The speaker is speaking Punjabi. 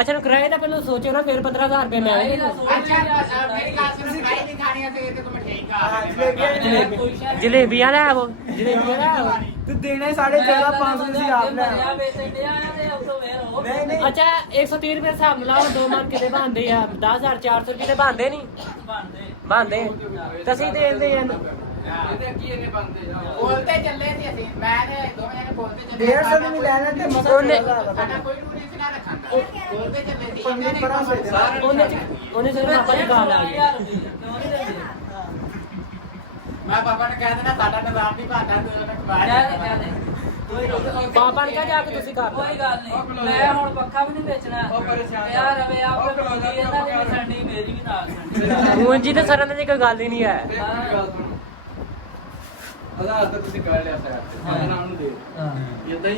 अच्छा किराए का पहले सोचो ना, फिर 15,000 रुपये में आएंगे। जलेबियां ले वो, जलेबियां ले वो। तू देने 14,500 से आप ले। अच्छा 130 रुपये हिसाब मिलाओ, 2 मन कितने बनते हैं? 10,400 रुपये बनते नहीं बनते तसी दे बोलते चले थे ਅਸੀਂ ਮੈਂ ਨੇ ਦੋ ਜਣੇ ਬੋਲਦੇ ਚੱਲੇ 150 ਨਹੀਂ ਲੈਣਾ ਤੇ ਮਸਾ ਉਹਨੇ ਸਾਡਾ ਕੋਈ ਰੂਲ ਨਹੀਂ ਨਾ ਰੱਖਣਾ ਬੋਲਦੇ ਚੱਲੇ ਸੀ ਉਹਨੇ ਸਿਰਫ ਆਪਾਂ ਦੀ ਗਾਲ ਆ ਗਈ। ਮੈਂ ਪਾਪਾ ਨੂੰ ਕਹਿ ਦੇਣਾ ਸਾਡਾ ਨਿਜ਼ਾਮ ਨਹੀਂ ਭਾਂਦਾ ਤੂੰ ਉਹਨੂੰ ਖਵਾ ਪਾਪਾ ਨੇ ਕਿਹਾ ਜਾ ਕੇ ਤੁਸੀਂ ਕਰ ਕੋਈ ਗੱਲ ਨਹੀਂ, ਮੈਂ ਹੁਣ ਪੱਖਾ ਵੀ ਨਹੀਂ ਵੇਚਣਾ ਯਾਰ। ਰਵੇ ਆਪ ਇਹਨਾਂ ਦੀ ਵੀ ਸੰਡੀ, ਮੇਰੀ ਵੀ ਨਾਲ ਸੰਡੀ। ਹੁਣ ਜੀ ਤੇ ਸਰਾਂ ਦੀ ਕੋਈ ਗੱਲ ਹੀ ਨਹੀਂ ਹੈ। ਅਦਾ ਤੁਸੀਂ ਕਰ ਲਿਆ ਸਰ, ਮੈਂ ਨਾਮ ਨੂੰ ਦੇ ਇਦਾਂ